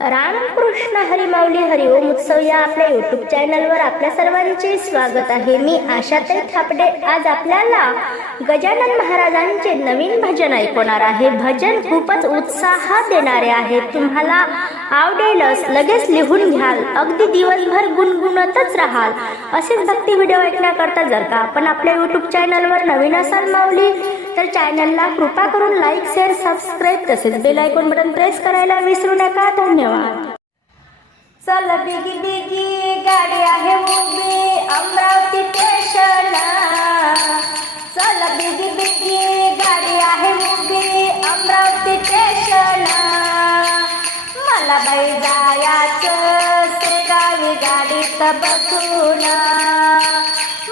रामकृष्ण हरिमावली हरिओम उत्सव या आपल्या युट्यूब चॅनलवर आपल्या सर्वांचे स्वागत आहे. मी आशाताई थापडे. आज आपल्याला गजानन महाराजांचे नवीन भजन ऐकवणार आहे. भजन खूपच उत्साह देणारे आहे. तुम्हाला आवडेलच. लगेच लिहून घ्याल. अगदी दिवसभर गुणगुणतच राहाल. असेच भक्ती व्हिडिओ ऐकण्याकरता जर का आपण आपल्या युट्यूब चॅनलवर नवीन असाल माऊली तर चॅनलला कृपा करून लाईक शेअर सबस्क्राईब तसेच बेल आयकॉन बटन प्रेस करायला विसरू नका. धन्यवाद. चल बिगी बिगी गाडी आहे उभी अमरावती स्टेशन चल बिगी बिगी गाडी आहे उभी अमरावती स्टेशन मला बाई जायाचं शेगावी गाडीत बसून.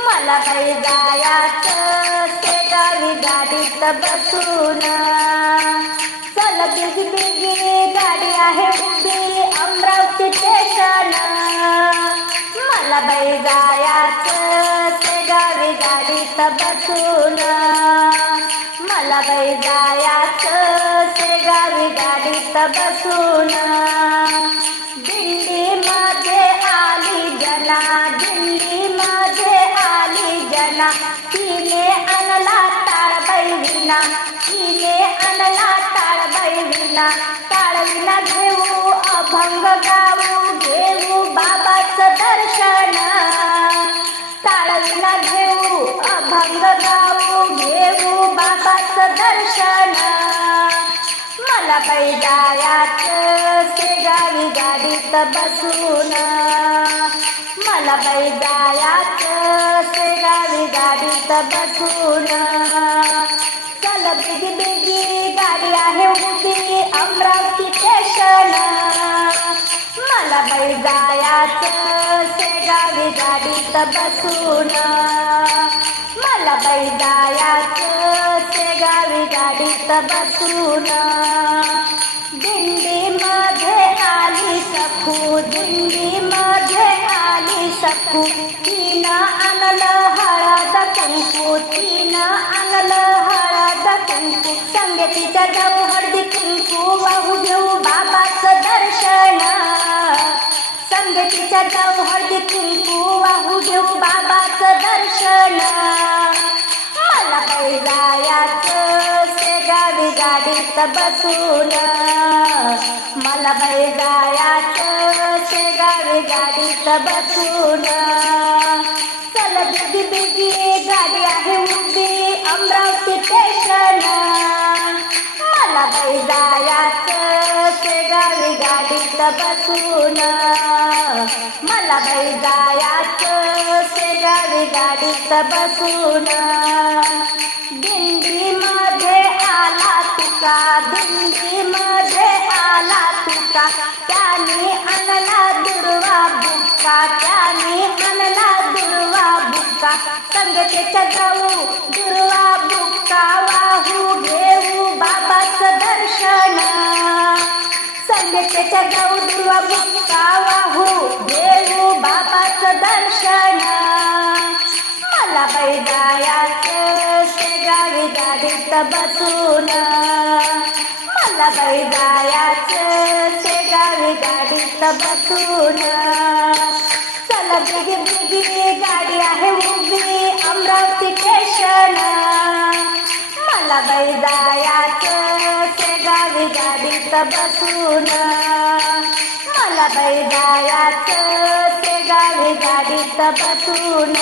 मला बाई जायाचं शेगावी गाडीत बसून. चल बिगी बिगी गाडी आहे उभी अमरावती स्टेशन मला बाई जायाचं शेगावी गाडीत बसून. मला बाई जायाचं शेगावी गाडीत बसून. दिंडी विना तिने आणला ताळबाई विना ताळविना घेऊ अभंग गाऊ घेऊ बाबाचं दर्शन. ताळविना घेऊ अभंग गाऊ घेऊ बाबाचं दर्शन. मला बैदायात जायाचं शेगावी गाडीत बसून. मला बैदायात जायाचं शेगावी गाडीत बसून. चल बेगी गाडी आहे उभी अमरावती स्टेशन मला बाई जायाचं शेगावी गाडीत बसून. मला बाई जायाचं शेगावी गाडीत बसून. कुंकू जाऊ हळदी कुंकू वाहू घेऊ बाबाचं दर्शन. संगतीच्या जाऊ हळदी कुंकू वाहू घेऊ बाबाचं दर्शन. मला बाई जायाचं शेगावी गाडीत बसून. मला बाई जायाचं शेगावी गाडीत बसून. चल बिगी बेगी गाडी आहे उभी अमरावती स्टेशन मला बाई गाडीत बसून. मला बाई जायाचं शेगावी गाडीत बसून. दिंडी मध्ये आला तुका दिंडी मध्ये आला तुका. त्याने आणला दुर्वा बुक्का त्याने आणला दुर्वा बुक्का. संगतेच्या जाऊ दुर्वा संगतेच्या जाऊ दुर्वा बुक्का वाहू हो. घेऊ बाबाचं दर्शन. मला बाई जायाचं शेगावी गाडीत बसून. मला बाई जायाचं शेगावी गाडीत बसून. चला बिगी बिगी गाडी आहे उभी अमरावती स्टेशन मला बाई गाडीत बसून मला बाई ते शेगावी गाडीत बसून.